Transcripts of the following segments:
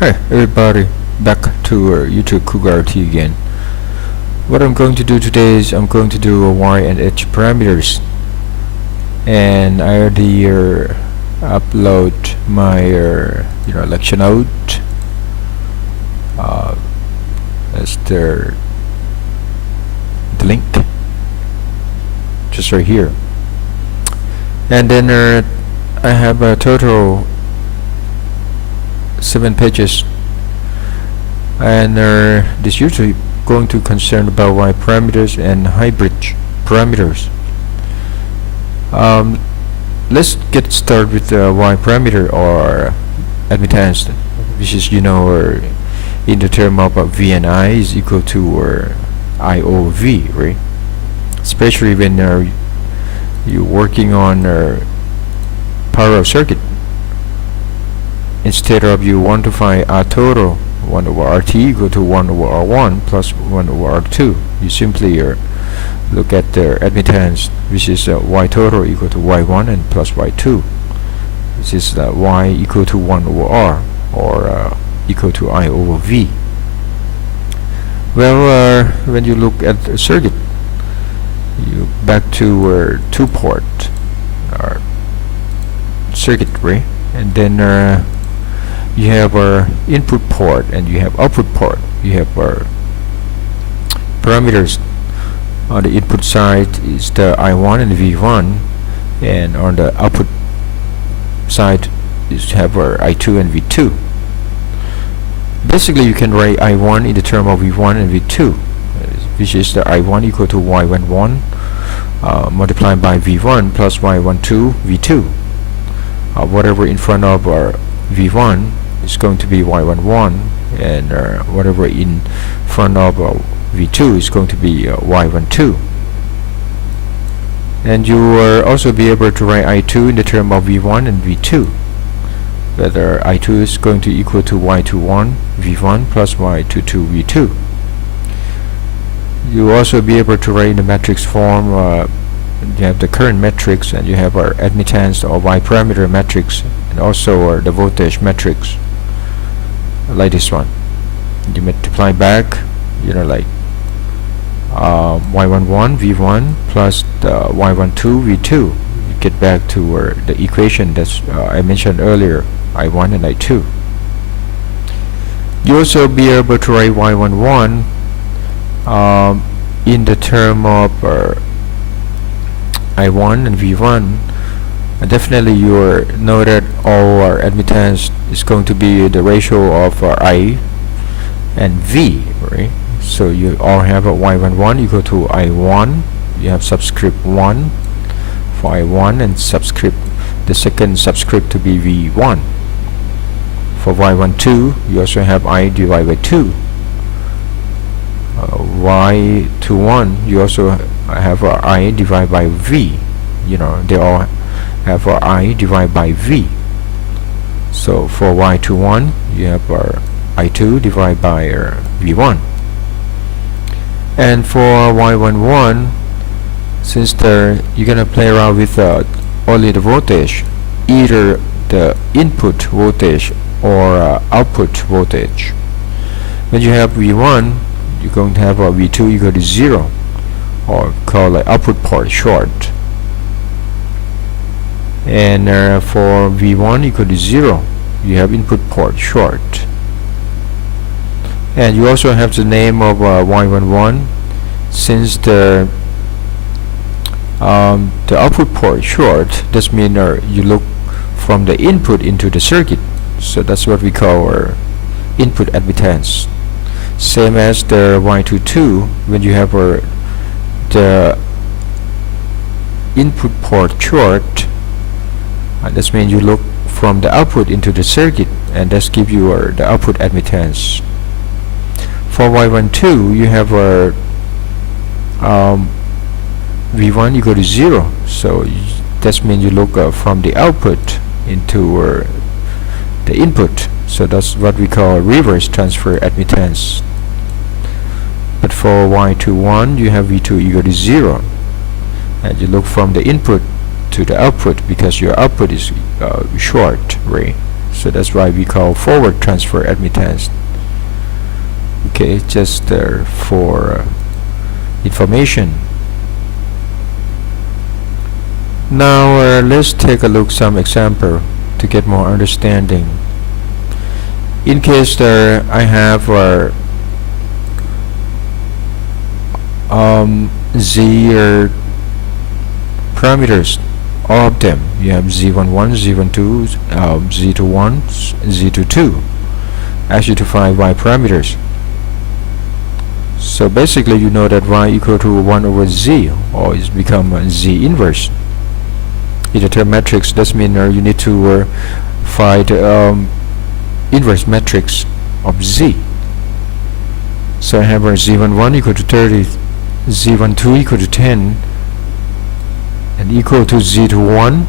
Hi everybody, back to YouTube Cougar RT again. What I'm going to do today is I'm going to do a Y and H parameters, and I already upload my lecture note as the link just right here, and then I have a total 7 pages, and this usually going to concern about Y parameters and hybrid parameters. Let's get started with the Y parameter or admittance, which is or in the term of V and I is equal to I over V, right? Especially when you're working on parallel circuit. Instead of you want to find R total 1 over RT equal to 1 over R1 plus 1 over R2, you simply look at the admittance, which is Y total equal to Y1 and plus Y2. This is Y equal to 1 over R, or equal to I over V. Well, when you look at the circuit, you back to 2-port circuit, right? And then you have input port and you have output port. You have parameters. On the input side is the I1 and V1, and on the output side is have I2 and V2. Basically, you can write I1 in the term of V1 and V2, which is the I1 equal to Y11 multiplied by V1 plus Y12 V2. Whatever in front of V1 is going to be Y11, and whatever in front of V2 is going to be Y12. And you will also be able to write I2 in the term of V1 and V2, whether I2 is going to equal to Y21 V1 plus Y22 V2. You will also be able to write in the matrix form. You have the current matrix, and you have our admittance or Y parameter matrix, and also the voltage matrix, like this one. You multiply back, like Y11 V1 plus the Y12 V2. You get back to the equation that I mentioned earlier, I1 and I2. You also be able to write Y11 in the term of I1 and V1. Definitely you know that our admittance is going to be the ratio of I and V, right? So you all have a Y11 equal to I1. You have subscript 1 for I1 and the second subscript to be V1. For Y12 you also have I divided by 2. Y21 you also have I divided by V. They all have I divided by V. So for Y21 you have I2 divided by V1. And for Y11, since you're gonna play around with only the voltage, either the input voltage or output voltage. When you have V1, you're going to have a V2 equal to 0, or called output port short. And for V1 equal to 0, you have input port short. And you also have the name of Y11, since the output port short. That means you look from the input into the circuit, so that's what we call our input admittance. Same as the Y22, when you have the input port short, that means you look from the output into the circuit, and that's give you the output admittance. For Y12 you have V1 equal to 0, so that means you look from the output into the input, so that's what we call reverse transfer admittance. But for Y21 you have V2 equal to 0, and you look from the input to the output because your output is short, right? So that's why we call forward transfer admittance. Okay, just for information. Now let's take a look some example to get more understanding. In case I have z parameters, all of them. You have z11, z12, z21, z22. Ask you to find y parameters. So basically you know that y equal to 1 over z, or it's become a z inverse. In the term matrix, that means you need to find inverse matrix of z. So I have z11 equal to 30, z12 equal to 10, and equal to z21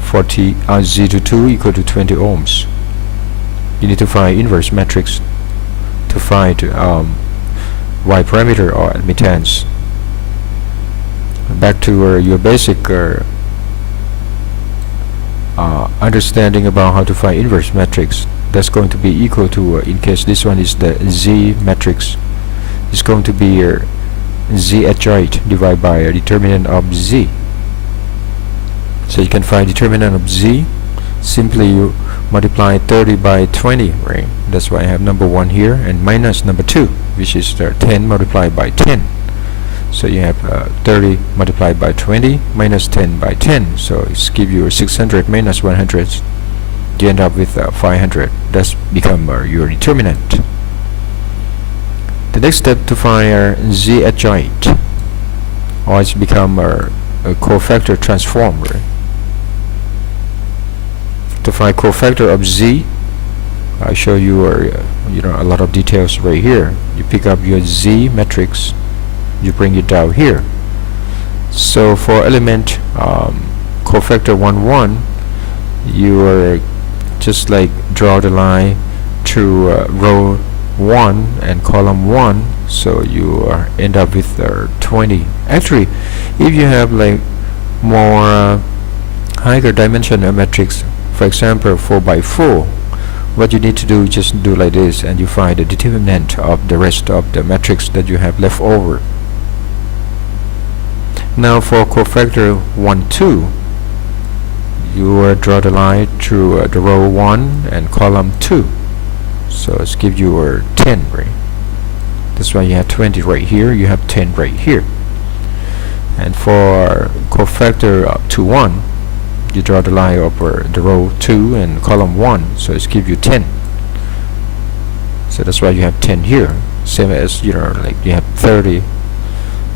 40, z22 equal to 20 ohms. You need to find inverse matrix to find y parameter or admittance. Back to your basic understanding about how to find inverse matrix. That's going to be equal to, in case this one is the z matrix, it's going to be z adjoint divided by a determinant of z. So you can find determinant of z. Simply you multiply 30 by 20, right? That's why I have number 1 here, and minus number 2, which is 10 multiplied by 10. So you have 30 multiplied by 20 minus 10 by 10. So it's give you 600 minus 100. You end up with 500. That's become your determinant. The next step to find z adjoint, or it's become a cofactor transform. Right? To find cofactor of z, I show you a lot of details right here. You pick up your z matrix, you bring it down here. So for element cofactor 1 1, you are just like draw the line to row 1 and column 1, so you end up with 20. Actually, if you have like more higher dimension matrix, for example 4 by 4, what you need to do, just do like this, and you find the determinant of the rest of the matrix that you have left over. Now for cofactor 1 2, you draw the line through the row 1 and column 2, so it's give you 10, right? That's why you have 20 right here, you have 10 right here. And for cofactor 2 1, you draw the line over the row 2 and column 1, so it's give you 10. So that's why you have 10 here, same as like you have 30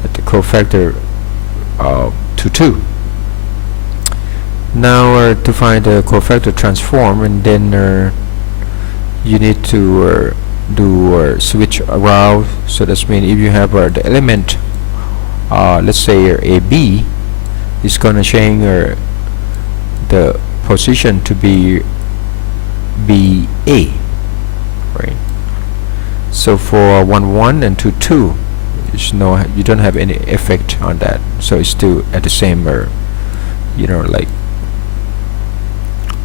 at the cofactor 2 2. Now to find the cofactor transform, and then you need to do switch around. So that's mean if you have the element, let's say AB, is gonna change the position to be BA, right? So for 1 1 and 2 2, you don't have any effect on that, so it's still at the same like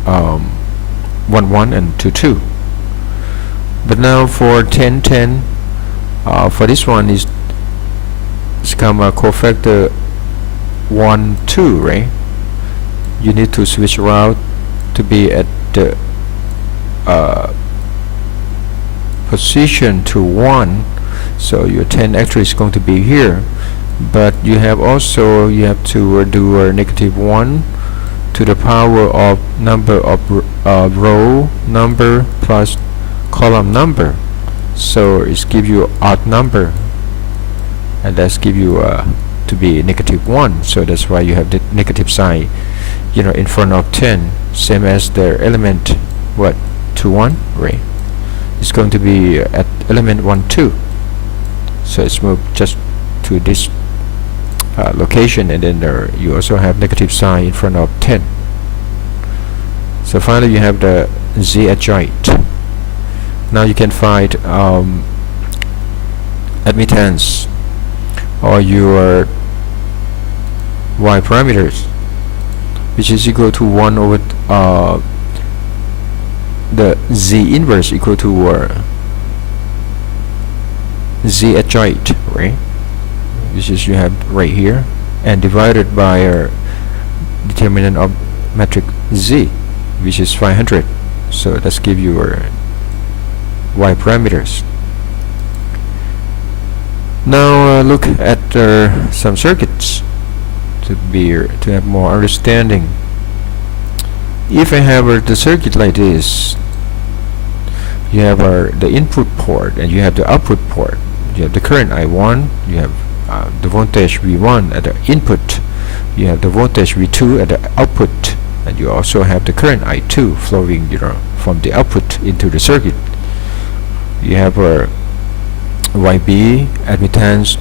1 1 and 2 2. But now for 10 10, for this one it's come a cofactor 1 2, right? You need to switch around to be at the position to 1, so your 10 actually is going to be here, but you have to do a negative 1 to the power of number of row number plus column number, so it's give you odd number, and that's give you to be negative 1, so that's why you have the negative sign in front of 10, same as the element 2 1, right? It's going to be at element 1 2, so it's moved just to this location, and then you also have negative sign in front of 10. So finally you have the z adjoint. Now you can find admittance, or your y parameters, which is equal to 1 over the Z inverse equal to Z adjoint, right? Which is you have right here, and divided by our determinant of metric Z, which is 500. So let's give you our Y parameters. Now look at some circuits to have more understanding. If I have the circuit like this, you have the input port and you have the output port. You have the current I1, you have the voltage V1 at the input, you have the voltage V2 at the output, and you also have the current I2 flowing from the output into the circuit. You have a YB admittance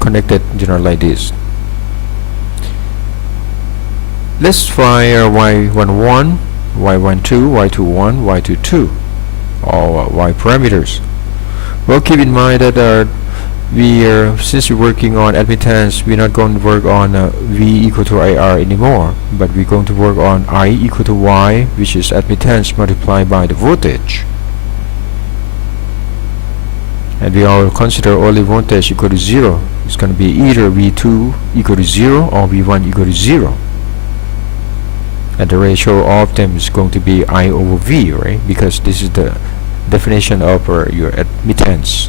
connected like this. Let's try Y11, Y12, Y21, Y22, or Y parameters. Well, keep in mind that since we're working on admittance, we're not going to work on V equal to IR anymore, but we're going to work on I equal to Y, which is admittance multiplied by the voltage. And we all consider only voltage equal to 0. It's going to be either V2 equal to 0 or V1 equal to 0. And the ratio of them is going to be I over V, right? Because this is the definition of your admittance.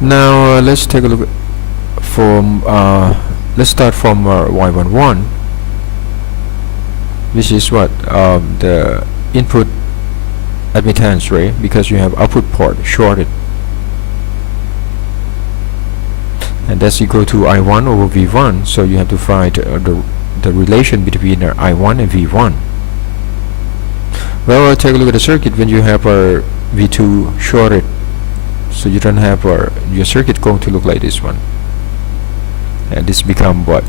Now let's take a look from let's start from Y11, which is what the input admittance, right? Because you have output port shorted, and that's equal to I1 over V1. So you have to find the relation between I1 and V1. Well, take a look at the circuit when you have V2 shorted. So you don't have your circuit going to look like this one, and this become what?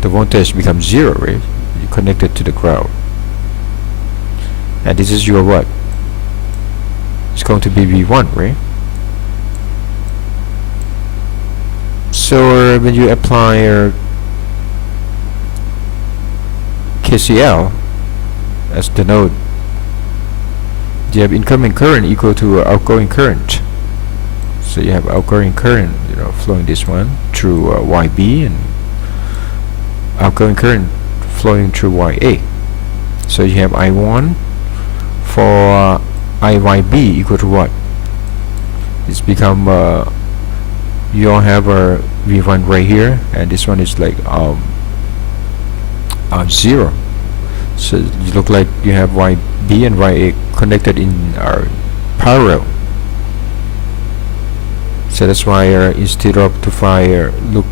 The voltage becomes 0, right? You connect it to the ground, and this is your what? It's going to be V1, right? So when you apply KCL as the node, you have incoming current equal to outgoing current. So you have outgoing current flowing this one through YB, and outgoing current flowing through YA. So you have I1 for IYB equal to what? It's become you all have a V1 right here, and this one is like 0. So you look like you have YB and YA connected in parallel. So that's why instead of look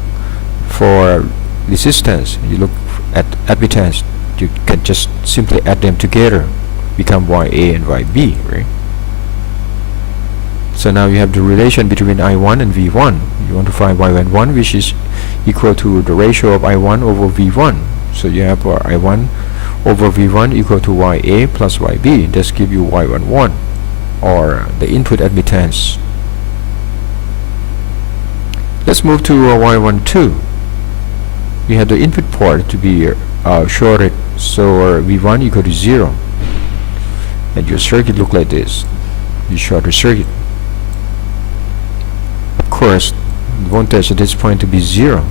for resistance, you look at admittance. You can just simply add them together, become YA and YB, right? So now you have the relation between I1 and V1. You want to find Y11, which is equal to the ratio of I1 over V1. So you have I1 over V1 equal to YA plus YB. Just give you Y11, or the input admittance. Let's move to Y12. We have the input port to be shorted, so V1 equal to 0, and your circuit look like this. You short the circuit. Of course, the voltage at this point to be 0,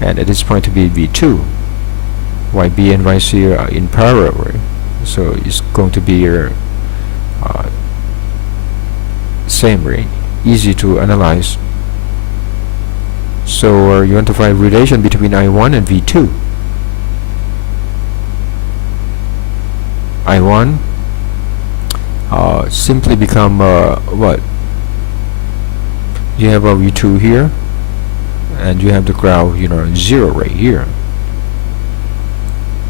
and at this point to be V2. YB and YC are in parallel, right? So it's going to be same, right? Easy to analyze. So you want to find relation between I1 and V2. I1 simply become what? You have a V2 here, and you have the ground 0 right here.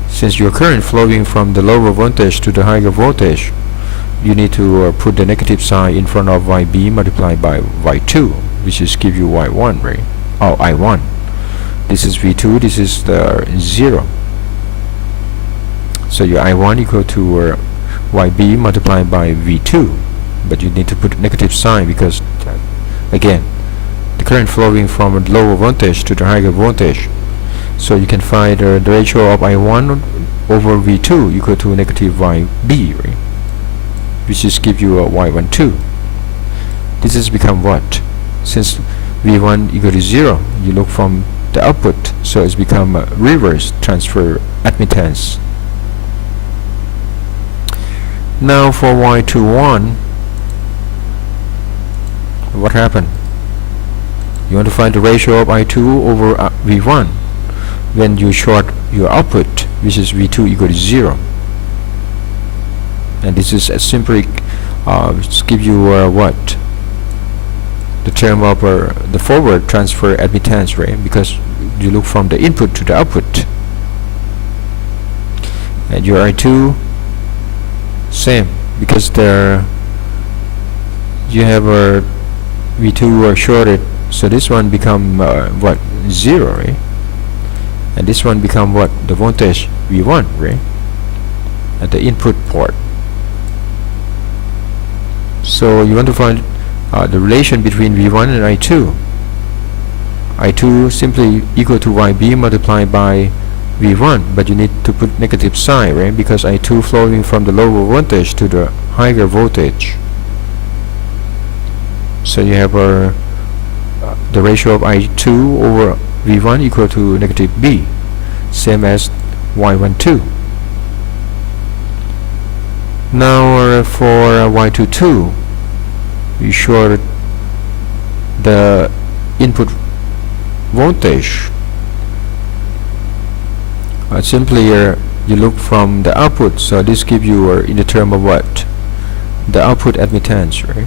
Since your current flowing from the lower voltage to the higher voltage, you need to put the negative sign in front of YB multiplied by Y2, which is give you Y1, right? Oh, I1. This is V2, this is the 0. So your I1 equal to YB multiplied by V2, but you need to put negative sign because again, the current flowing from a lower voltage to the higher voltage. So you can find the ratio of I1 over V2 equal to negative YB, right? Which is give you a Y12. This has become what? Since V1 equal to 0, you look from the output, so it's become a reverse transfer admittance. Now for Y21, what happened? You want to find the ratio of I2 over V1 when you short your output, which is V2 equal to 0. And this is simply give you what? The term of the forward transfer admittance, right? Because you look from the input to the output. And your I2 same, because there you have a V2 shorted, so this one become what? 0, right? And this one become what? The voltage V1, right? At the input port. So you want to find the relation between V1 and I2. I2 simply equal to YB multiplied by V1, but you need to put negative sign, right? Because I2 flowing from the lower voltage to the higher voltage. So you have the ratio of I2 over V1 equal to negative B, same as Y12. Now for Y22, we short the input voltage. Simply you look from the output, so this gives you in the term of what? The output admittance, right?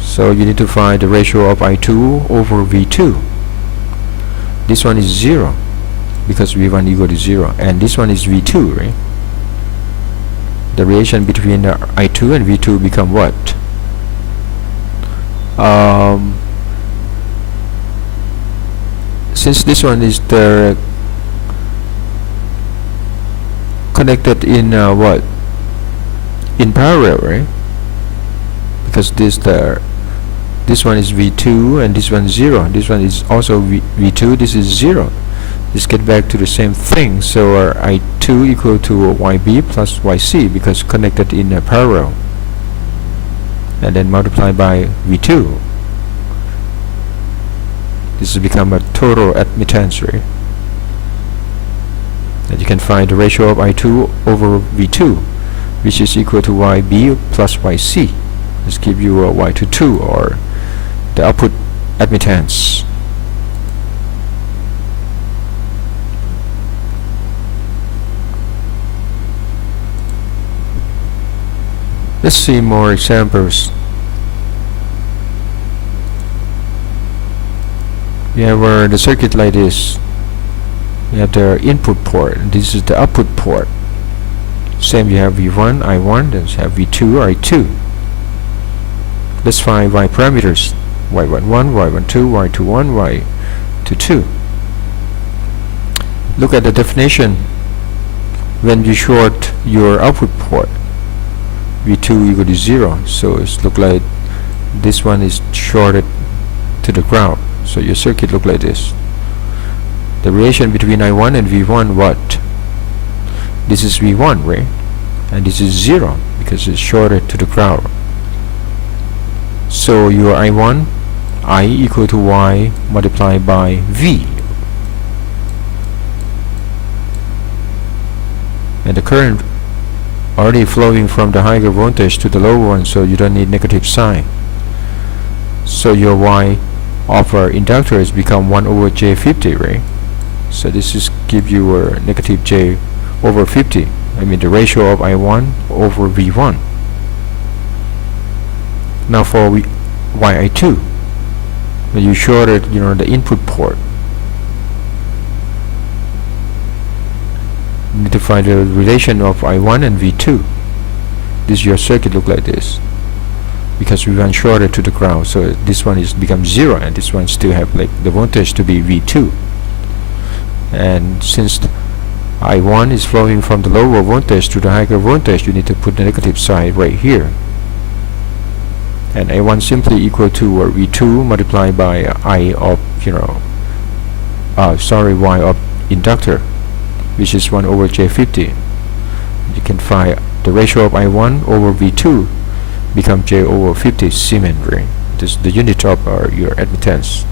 So you need to find the ratio of I2 over V2. This one is 0 because V1 equal to 0, and this one is V2, right? The relation between I2 and V2 become what? Since this one is the connected in what? In parallel, right? Because this one is V2 and this one is 0. This one is also V2. This is 0. Let's get back to the same thing. So our I2 equal to YB plus YC because connected in parallel, and then multiply by V2. This has become a total admittance, right? And you can find the ratio of I2 over V2, which is equal to YB plus YC. Let's give you a Y22, or the output admittance. Let's see more examples. We have the circuit like this. We have the input port, and this is the output port. Same, you have V1, I1, then you have V2, I2. Let's find Y parameters. Y11, Y12, Y21, Y22. Look at the definition. When you short your output port, V2 equal to 0, so it's look like this one is shorted to the ground, so your circuit look like this. The relation between I1 and V1, what? This is V1, right? And this is 0 because it's shorted to the ground. So your I1, I equal to Y multiplied by V, and the current already flowing from the higher voltage to the lower one, so you don't need negative sign. So your Y of our inductor has become 1 over J50, right? So this is give you a negative J over 50. I mean the ratio of I1 over V1. Now for YI2, when you shorted the input port, you need to find the relation of I1 and V2. This your circuit look like this because we went shorted to the ground, so this one is becomes 0 and this one still have like the voltage to be V2. And since I1 is flowing from the lower voltage to the higher voltage, you need to put the negative side right here. And I1 simply equal to V2 multiplied by I of Y of inductor. which is 1 over J50. You can find the ratio of I1 over V2 become J over 50 Siemens, right? This is the unit of your admittance.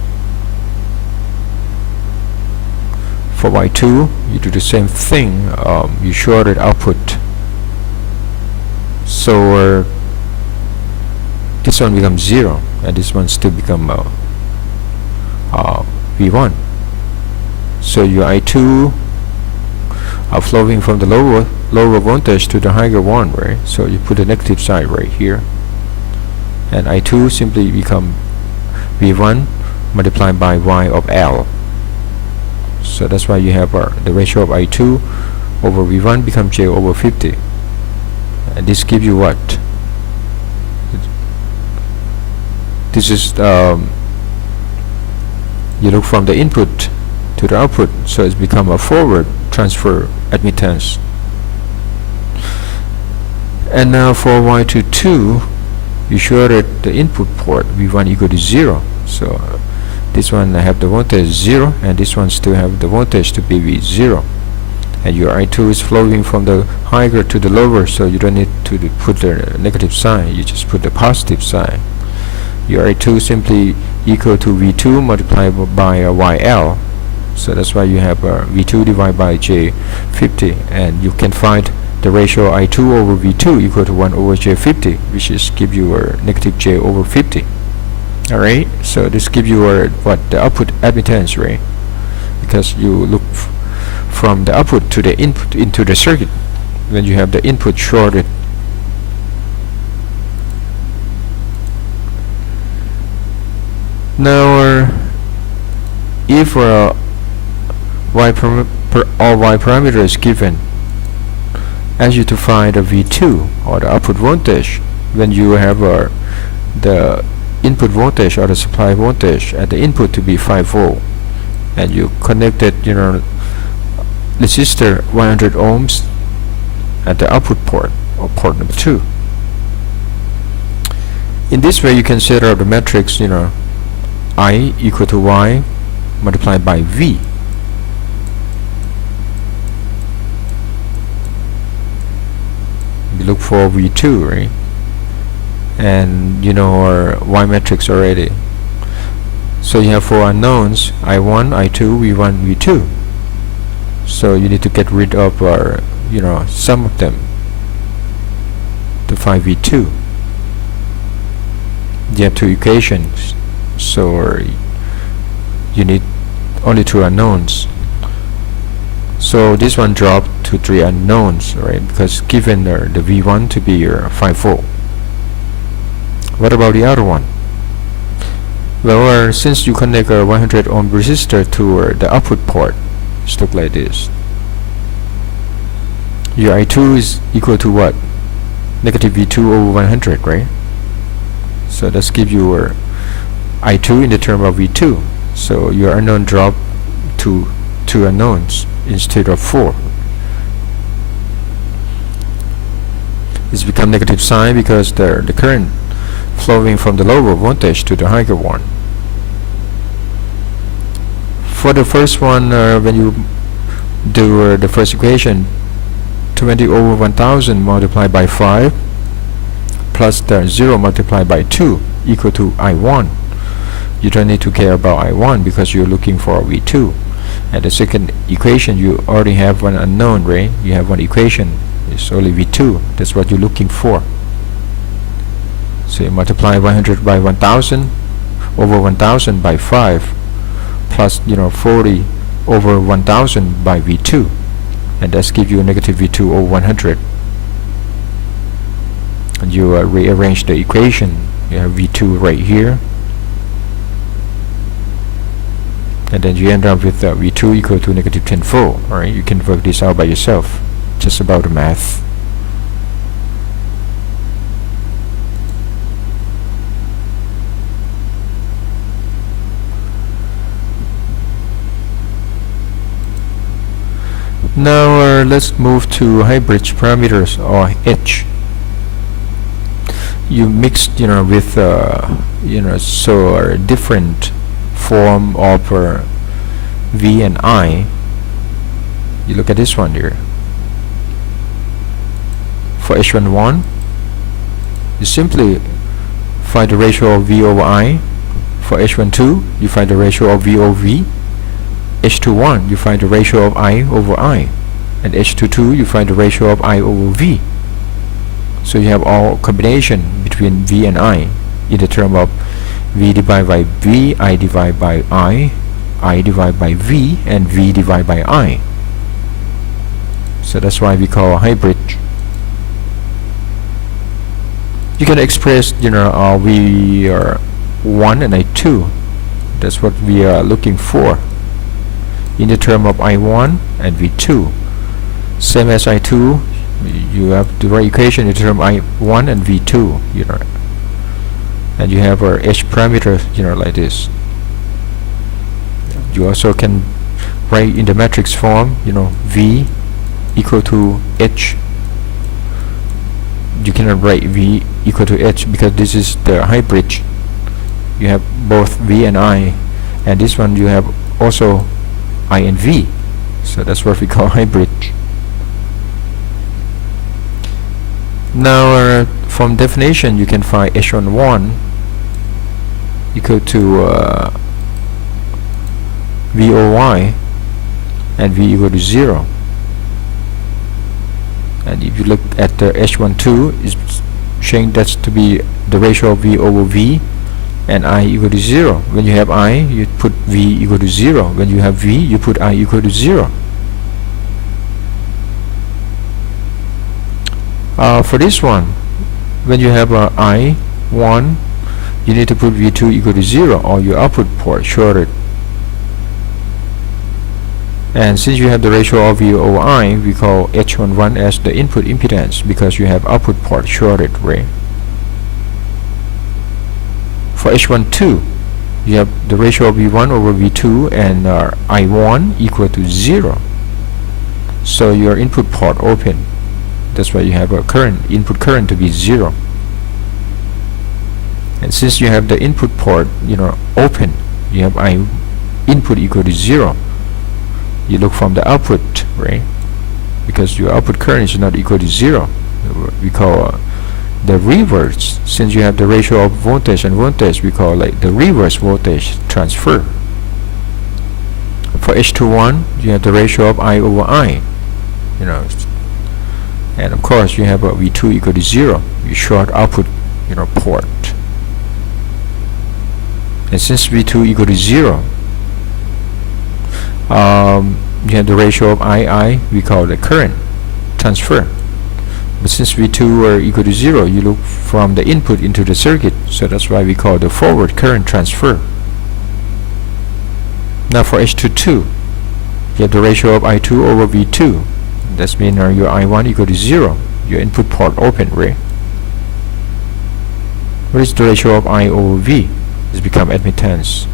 For Y2, you do the same thing. You shorted output, so this one becomes 0, and this one still become V1. So your I2 are flowing from the lower voltage to the higher one, right? So you put the negative side right here, and I2 simply become V1 multiplied by Y of L. So that's why you have the ratio of I2 over V1 become J over 50, and this gives you what? This is you look from the input to the output, so it's become a forward transfer admittance. And now for Y22, you shorted the input port V1 equal to 0. So this one have the voltage 0, and this one still have the voltage to be V0. And your I2 is flowing from the higher to the lower, so you don't need to put the negative sign, you just put the positive sign. Your I2 simply equal to V2 multiplied by YL. So that's why you have V2 divided by J50, and you can find the ratio I2 over V2 equal to 1 over J50, which is give you a negative J over 50. Alright, so this gives you what the output admittance, right? Because you look from the output to the input into the circuit when you have the input shorted. Now if all y parameter is given, ask you to find the V2 or the output voltage when you have the input voltage or the supply voltage at the input to be 5 volt, and you connected resistor 100 ohms at the output port, or port number 2. In this way you can set up the matrix I equal to Y multiplied by V. You look for V2, right? And you know our Y matrix already. So you have 4 unknowns: I1, I2, V1, V2. So you need to get rid of some of them to find V2. You have 2 equations, so you need only 2 unknowns. So this one dropped to 3 unknowns, right? Because given the V1 to be 5 volt. What about the other one? Well, since you connect a 100 ohm resistor to the output port, just look like this. Your I2 is equal to what? Negative V2 over 100, right? So that's give you I2 in the term of V2. So your unknown drop to 2 unknowns instead of 4. It's become negative sign because the current flowing from the lower voltage to the higher one. For the first one, when you do the first equation, 20 over 1000 multiplied by 5 plus the 0 multiplied by 2 equal to I1. You don't need to care about I1 because you're looking for V2. And the second equation, you already have one unknown, right? You have one equation, it's only V2. That's what you're looking for. So you multiply 100 by 1000 over 1000 by 5 plus 40 over 1000 by V2, and that's give you a negative V2 over 100. And you rearrange the equation. You have V2 right here, and then you end up with V2 equal to negative 10 volt. Alright, you can work this out by yourself, just about the math. Now let's move to high bridge parameters, or H. You mixed with so different form of V and I. You look at this one here. For H11, you simply find the ratio of V over I. For H12, you find the ratio of V over V. H21, you find the ratio of I over I. And H22, you find the ratio of I over V. So you have all combination between V and I in the term of V divided by V, I divided by I divided by V, and V divided by I. So that's why we call a hybrid. You can express, V1 and I2. That's what we are looking for in the term of I1 and V2. Same as I2, you have the right equation in the term I1 and V2, and you have our H parameter, like this. You also can write in the matrix form, V equal to H. You cannot write V equal to H because this is the hybrid. You have both V and I, and this one you have also I and V. So that's what we call hybrid. Now from definition you can find H11 equal to V over Y and V equal to 0. And if you look at the H12, it's showing that to be the ratio of V over V and I equal to 0. When you have I, you put V equal to 0. When you have V, you put I equal to 0. For this one, when you have I1, you need to put V2 equal to 0 or your output port shorted. And since you have the ratio of V over I, we call H11 as the input impedance because you have output port shorted, right? For H12, you have the ratio of V1 over V2 and I1 equal to 0. So your input port open. That's why you have a input current to be 0. And since you have the input port, open, you have I input equal to 0. You look from the output, right? Because your output current is not equal to 0. We call the reverse. Since you have the ratio of voltage and voltage, we call like the reverse voltage transfer. For H21, you have the ratio of I over I. And of course you have a V2 equal to 0. You short output, port. And since V2 equal to 0, you have the ratio of I, we call the current transfer. But since V2 are equal to 0, you look from the input into the circuit, so that's why we call the forward current transfer. Now for H22, you have the ratio of I2 over V2. That means your I1 equal to 0. Your input port open, right? What is the ratio of I over V? It's become admittance.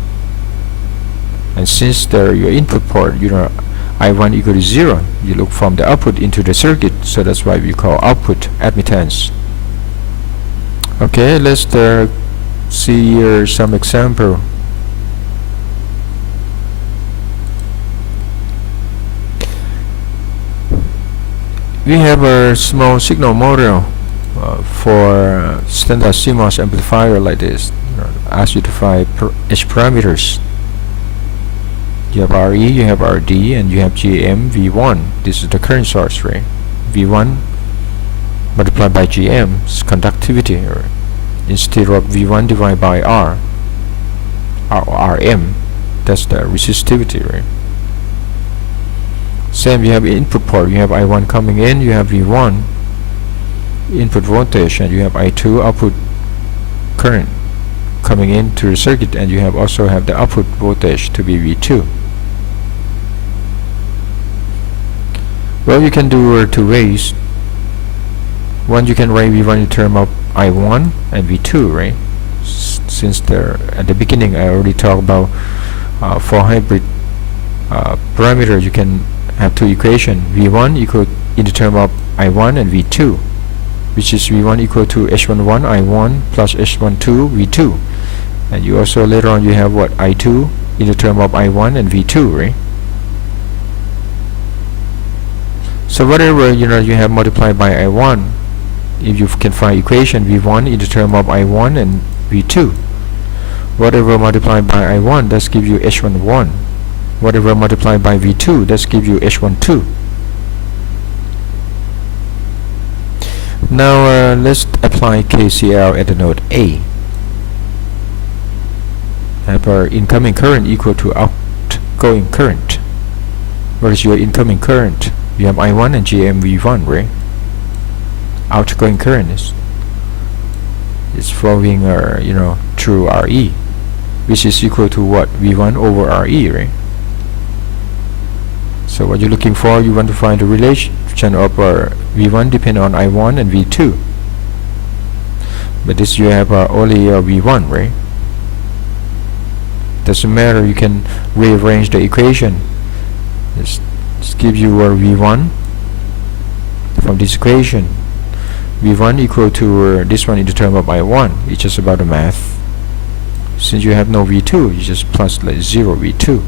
And since your input port, I1 equal to 0, you look from the output into the circuit, so that's why we call output admittance. Okay, let's see here some example. We have a small signal model for standard CMOS amplifier like this. Ask you to find H parameters. You have RE, you have RD, and you have GM V1. This is the current source, right? V1 multiplied by GM is conductivity, or instead of V1 divided by RM, that's the resistivity, right? Same, you have input port, you have I1 coming in, you have V1 input voltage, and you have I2 output current coming into the circuit, and you also have the output voltage to be V2. Well, you can do two ways. One, you can write V1 in terms of I1 and V2, right? Since at the beginning I already talked about for hybrid parameter, you can have two equations. V1 equal in the term of I1 and V2, which is V1 equal to H11 I1 plus H12 V2. And you also later on you have what, I2 in the term of I1 and V2, right? So whatever you have multiplied by I1, if you can find equation V1 in the term of I1 and V2, whatever multiplied by I1, that's give you H11. Whatever multiplied by V2, that's give you H12. Now let's apply KCL at the node A. Have our incoming current equal to outgoing current. What is your incoming current? You have I1 and GMV1, right? Outgoing current is flowing through RE, which is equal to what? V1 over RE, right? So what you're looking for, you want to find the relation of V1 depend on I1 and V2. But this you have only V1, right? Doesn't matter, you can rearrange the equation. Just give you V1 from this equation. V1 equal to this one in the term of I1. It's just about the math. Since you have no V2, you just plus like 0 V2.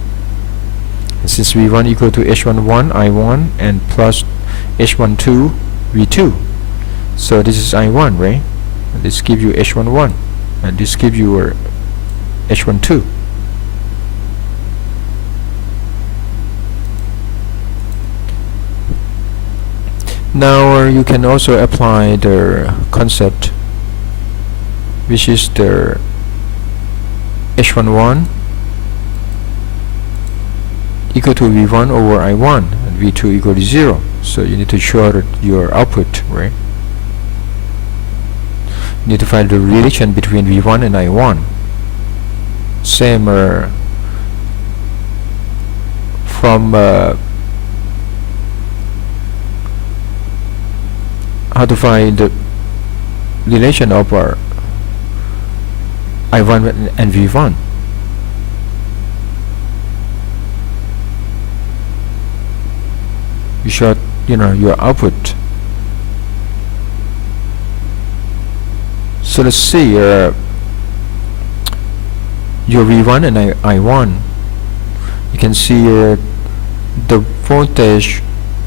And since V1 equal to H11 I1 and plus H12 V2, so this is I1, right? And this gives you H11 and this gives you H12. Now you can also apply the concept, which is the H11 equal to V1 over I1 and V2 equal to 0. So you need to short your output, right? You need to find the relation between V1 and I1. Same from how to find the relation of our I1 and V1. You short your output. So let's see your V1 and I1. You can see the voltage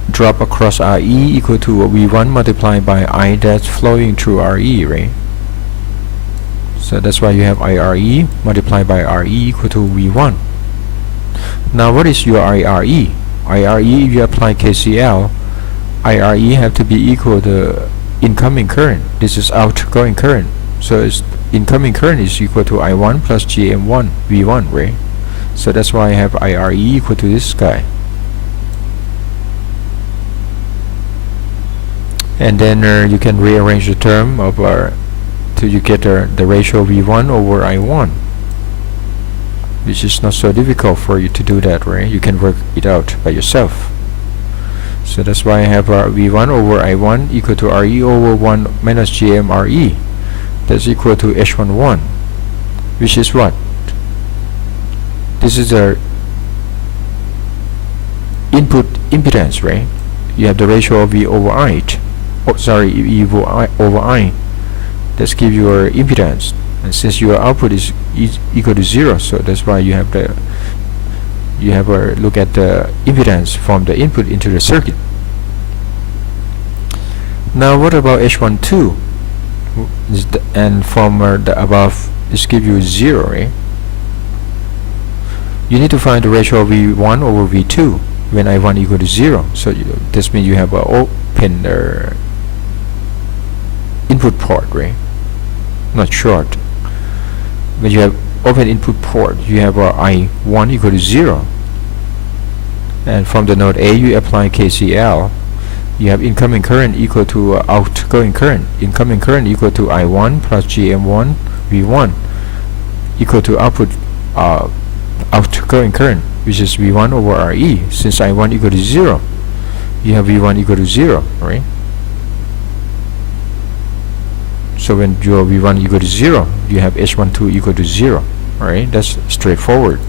drop across RE equal to V1 multiplied by I that's flowing through RE, right? So that's why you have IRE multiplied by RE equal to V1. Now what is your IRE? IRE, if you apply KCL, IRE have to be equal to incoming current. This is outgoing current. So it's incoming current is equal to I1 plus GM1 V1, right? So that's why I have IRE equal to this guy. And then you can rearrange the term of till you get the ratio V1 over I1, which is not so difficult for you to do that, right? You can work it out by yourself. So that's why I have V1 over I1 equal to RE over 1 minus GM RE. That's equal to H11, which is what? This is the input impedance, right? You have the ratio of V over I. E over I. Let's give your impedance, and since your output is equal to 0, so that's why you have a look at the impedance from the input into the circuit. Now what about H12? And from the above, this gives you 0, right? You need to find the ratio of V1 over V2 when I1 equal to 0. So this means you have an open input port, right? Not short. When you have open input port, you have I1 equal to 0. And from the node A, you apply KCL. You have incoming current equal to outgoing current. Incoming current equal to I1 plus GM1 V1 equal to output outgoing current, which is V1 over RE. Since I1 equal to 0, you have V1 equal to 0, right? So when your V1 equal to 0, you have H12 equal to 0. Alright, that's straightforward.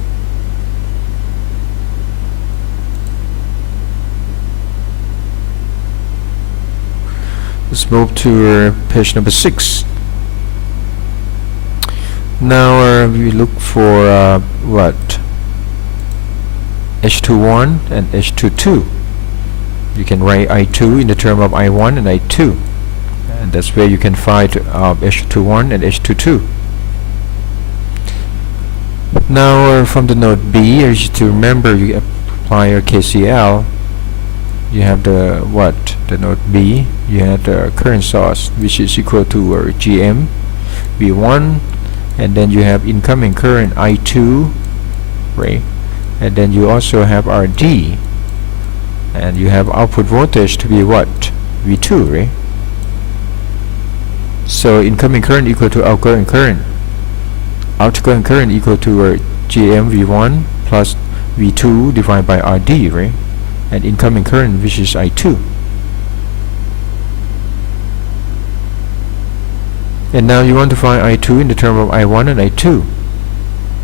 Let's move to page number 6. Now we look for what? H21 and H22. you can write I2 in the term of I1 and I2, and that's where you can find H21 and H22. Now from the node B, as you to remember, you apply your KCL. You have the node B, you have the current source, which is equal to GM V1, and then you have incoming current I2, right? And then you also have RD, and you have output voltage to be V2, right? So incoming current equal to outgoing current. Outgoing current equal to GM V1 plus V2 divided by RD, right? And incoming current, which is I2. And now you want to find I2 in the term of I1 and I2.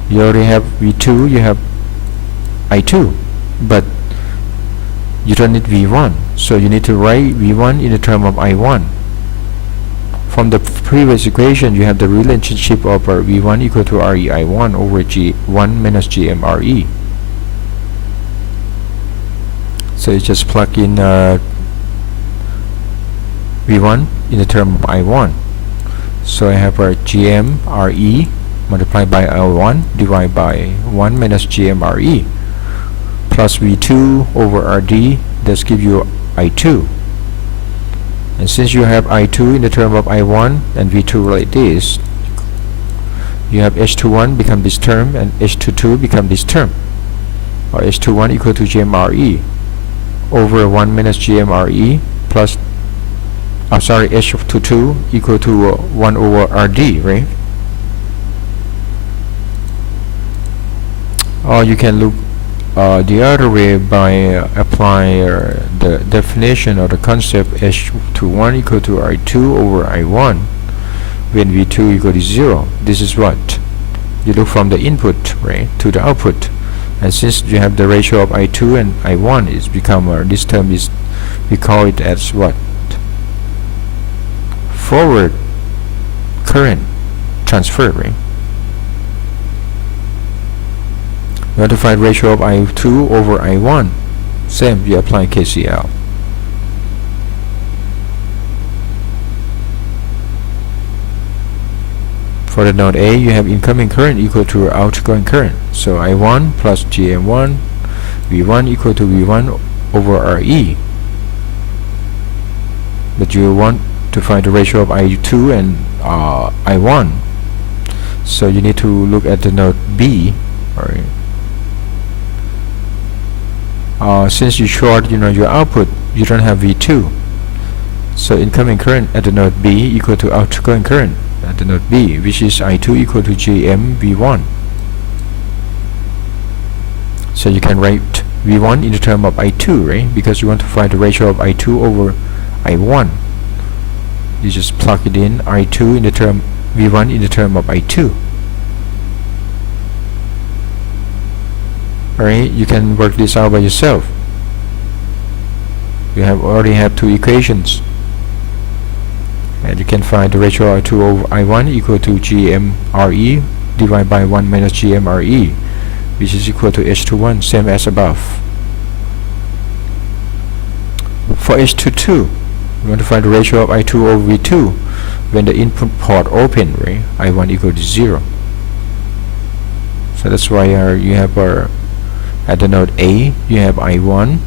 You already have V2, you have I2, but you don't need V1, so you need to write V1 in the term of I1. From the previous equation, you have the relationship of V1 equal to RE I1 over G1 minus GM RE. So you just plug in V1 in the term of I1. So I have GM RE multiplied by I1 divided by 1 minus GM RE plus V2 over RD. That's give you I2. And since you have I2 in the term of I1 and V2 like this, you have H21 become this term and H22 become this term, or H21 equal to GMRE over 1 minus GMRE plus H22 equal to 1 over RD, right? Or you can look the other way by applying the definition of the concept H21 equal to I2 over I1 when V2 equal to 0. This is what you look from the input, right, to the output, and since you have the ratio of I2 and I1, it's become this term is, we call it as forward current transfer, right? You want to find ratio of I2 over I1. Same, you apply KCL. For the node A, you have incoming current equal to outgoing current. So I1 plus GM1 V1 equal to V1 over RE. But you want to find the ratio of I2 and I1. So you need to look at the node B, right? Since you short your output, you don't have V2, so incoming current at the node B equal to outgoing current at the node B, which is I2 equal to GM V1. So you can write V1 in the term of I2, right? Because you want to find the ratio of I2 over I1. You just plug it in, I2 in the term V1 in the term of I2. Alright, you can work this out by yourself. You already have two equations, and you can find the ratio of I2 over I1 equal to GMRE divided by 1 minus GMRE, which is equal to H21, same as above. For H22, you want to find the ratio of I2 over V2 when the input port open, right? I1 equal to 0. So that's why you have at the node A, you have I1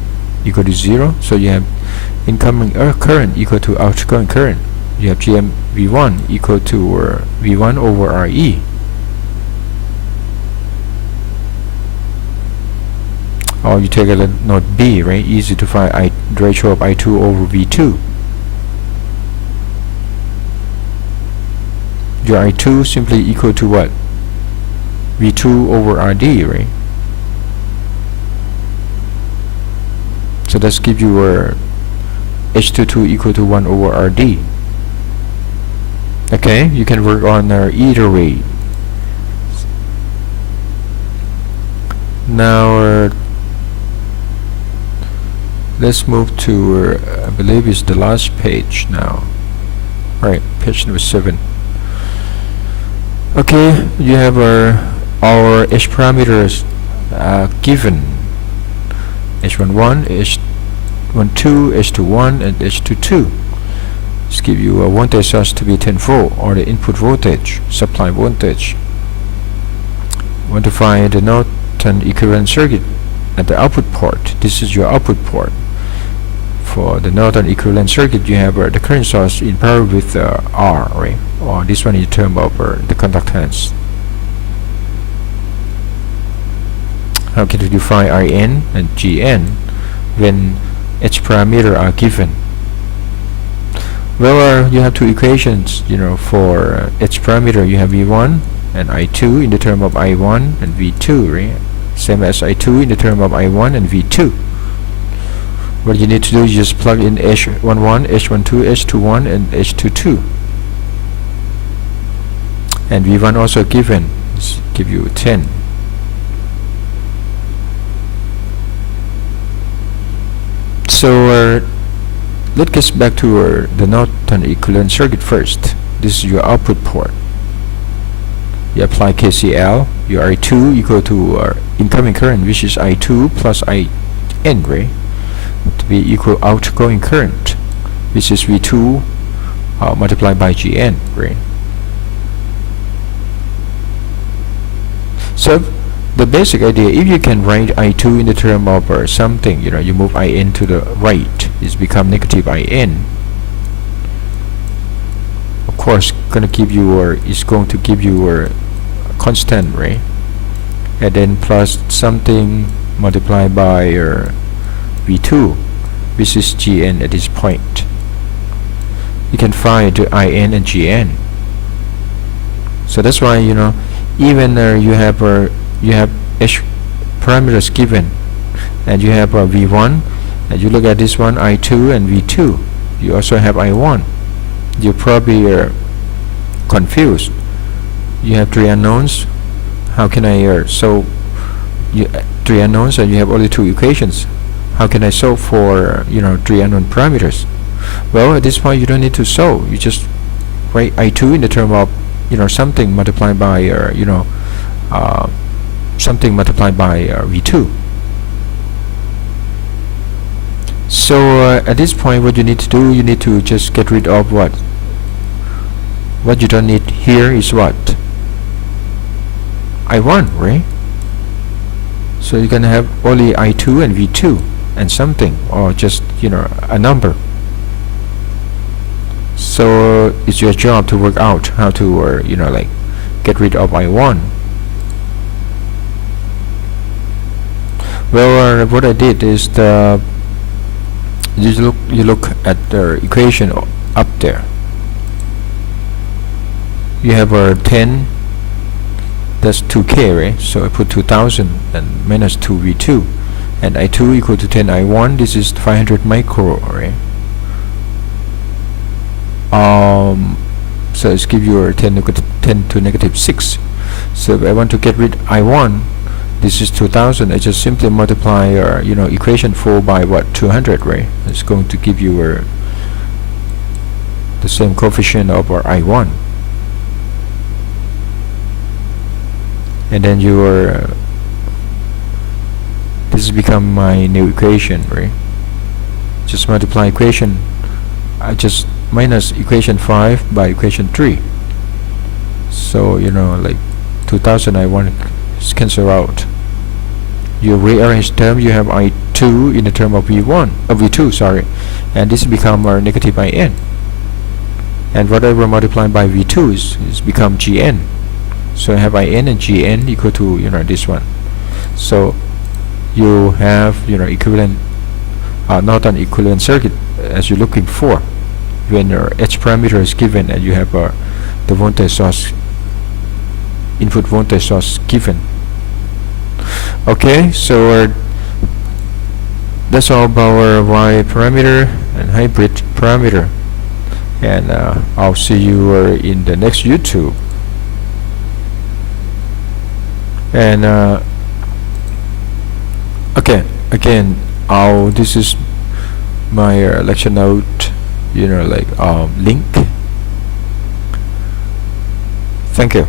equal to 0, so you have incoming current equal to outgoing current. You have GM V1 equal to V1 over RE. Or you take a node B, right? Easy to find the ratio of I2 over V2. Your I2 simply equal to what? V2 over RD, right? So let's give you H22 equal to 1 over RD. Okay, you can work on either way. Now let's move to I believe it's the last page now. Right, page number 7. Okay, you have our H parameters given. H11, H12, H21 and H22. Just give you a voltage source to be 10 volt, or the input voltage, supply voltage. Want to find the Norton equivalent circuit at the output port. This is your output port. For the Norton equivalent circuit, you have the current source in parallel with R, right? Or this one in terms of the conductance. How can you define IN and GN when H parameter are given? Well, you have two equations, for H parameter you have V1 and I2 in the term of I1 and V2, right? Same as I2 in the term of I1 and V2. What you need to do is just plug in H11, H12, H21 and H22. And V1 also given, just give you 10. So let's get back to the Norton equivalent circuit first. This is your output port. You apply KCL. Your I2 equal to incoming current, which is I2 plus IN, right? To be equal outgoing current, which is V2 multiplied by GN, right? So the basic idea, if you can write I2 in the term of something, you move IN to the right, it's become negative IN. Of course, it's going to give you a constant, right? And then plus something multiplied by V2, which is GN at this point. You can find the IN and GN. So that's why even you have H parameters given, and you have V1, and you look at this one I2 and V2. You also have I1. You're probably confused. You have three unknowns. How can I so you three unknowns and you have only two equations? How can I solve for three unknown parameters? Well, at this point you don't need to solve. You just write I2 in the term of something multiplied by something multiplied by V2. So at this point, what you need to do, you need to just get rid of what you don't need here is what? I1, right? So you're gonna have only I2 and V2 and something, or just a number. So it's your job to work out how to get rid of I1. Well, what I did is you look at the equation up there. You have 10, that's 2k, right? So I put 2000 and minus 2v2, and I2 equal to 10 I1. This is 500 micro, right? So it's give you 10 to negative 6. So if I want to get rid I1, this is 2000. I just simply multiply equation 4 by 200, right? It's going to give you the same coefficient of I1, and then this has become my new equation, right? Just multiply equation, I just minus equation 5 by equation 3. So 2000 I1 cancel out. You rearrange term, you have I2 in the term of V2, sorry, and this become negative IN, and whatever multiplied by V2 is become GN. So I have IN and GN equal to this one. So you have equivalent Norton equivalent circuit as you're looking for when your H parameter is given and you have the voltage source, input voltage source given. Okay, so that's all about our Y parameter and hybrid parameter, and I'll see you in the next YouTube. And okay, again, this is my lecture note, link. Thank you.